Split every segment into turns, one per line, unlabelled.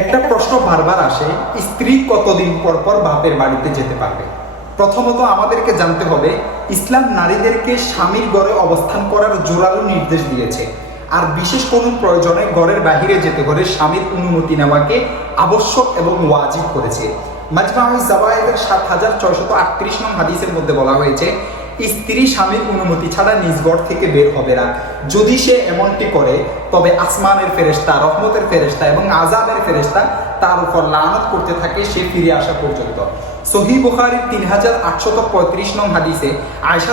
একটা প্রশ্ন বারবার আসে, স্ত্রী কতদিন পর পর বাপের বাড়িতে যেতে পারবে? প্রথমত আমাদেরকে জানতে হবে, ইসলাম নারীদেরকে স্বামীর গড়ে অবস্থান করার জোরালো নির্দেশ দিয়েছে। আর বিশেষ কোনো প্রয়োজনে ঘরের বাহিরে যেতে হলে স্বামীর অনুমতি নেওয়াকে আবশ্যক এবং ওয়াজিব করেছে। মাজমাউল জাওয়ায়েদের সাত হাজার ছয়শত আটত্রিশ নং হাদিসের মধ্যে বলা হয়েছে স্ত্রী স্বামীর অনুমতি ছাড়া নিজ ঘর থেকে বের হবে না। যদি সে এমনটি করে, তবে আসমানের ফেরেস্তা রহমতের ফেরেস্তা এবং আজাবের ফেরেস্তা তার উপর লানত করতে থাকে, সে ফিরে আসা পর্যন্ত। সহি বুখারির তিন হাজার আটশত পঁয়ত্রিশ নং হাদিসে আয়সা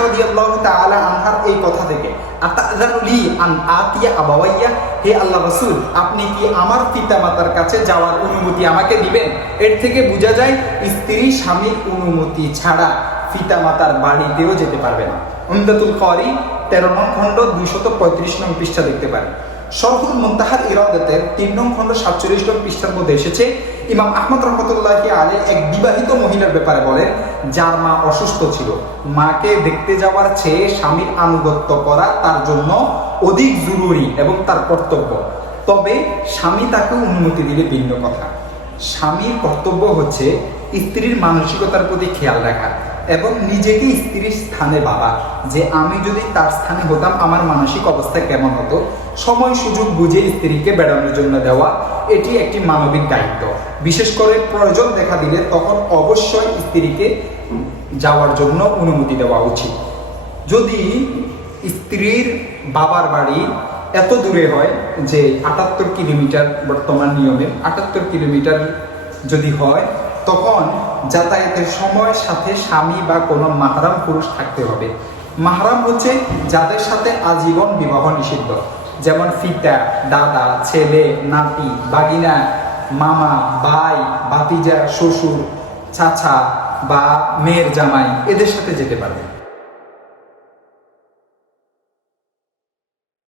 আনহার এই কথা থেকে আতাজানুলি আন আতিয়া আবাওয়াইয়া? হে আল্লাহ রাসূল, আপনি কি আমার পিতামাতার কাছে যাওয়ার অনুমতি আমাকে দিবেন? এর থেকে বোঝা যায়, স্ত্রী স্বামীর অনুমতি ছাড়া পিতামাতার বাড়িতেও যেতে পারবে না। উমদাতুল করি তেরো নং খণ্ড দুইশত পঁয়ত্রিশ নং পৃষ্ঠা দেখতে পারেন সরহুল মুন্তাহার ইরাদাতের তিন নং খণ্ড সাতচল্লিশ নং পৃষ্ঠার মধ্যে এসেছে। ইমাম আহমদ রহমতুল্লাহ আলে এক বিবাহিত মহিলার ব্যাপারে বলেন, যার মা অসুস্থ ছিল, মাকে দেখতে যাওয়ার চেয়ে স্বামীর আনুগত্য করা তার জন্য অধিক জরুরি এবং তার কর্তব্য। তবে স্বামী তাকে অনুমতি দিলে ভিন্ন কথা। স্বামীর কর্তব্য হচ্ছে স্ত্রীর মানসিকতার প্রতি খেয়াল রাখা। এবং নিজেকে স্ত্রীর স্থানে ভাবা যে আমি যদি তার স্থানে হতাম, আমার মানসিক অবস্থা কেমন হতো? সময় সুযোগ বুঝে স্ত্রীকে বেড়ানোর জন্য দেওয়া, এটি একটি মানবিক দায়িত্ব। বিশেষ করে প্রয়োজন দেখা দিলে তখন অবশ্যই স্ত্রীকে যাওয়ার জন্য অনুমতি দেওয়া উচিত। যদি স্ত্রীর বাবার বাড়ি এত দূরে হয়, যে আটাত্তর কিলোমিটার বর্তমান নিয়মে, আটাত্তর কিলোমিটার যদি হয় তখন যাতায়াতের সময় সাথে স্বামী বা কোনো মাহারাম পুরুষ থাকতে হবে। মাহারাম হচ্ছে যাদের সাথে আজীবন বিবাহ নিষিদ্ধ। যেমন ফিতা দাদা, ছেলে, নাতি, বাগিনা, মামা, ভাই, ভাতিজা, শ্বশুর, চাচা বা মেয়ের জামাই এদের সাথে যেতে পারবে।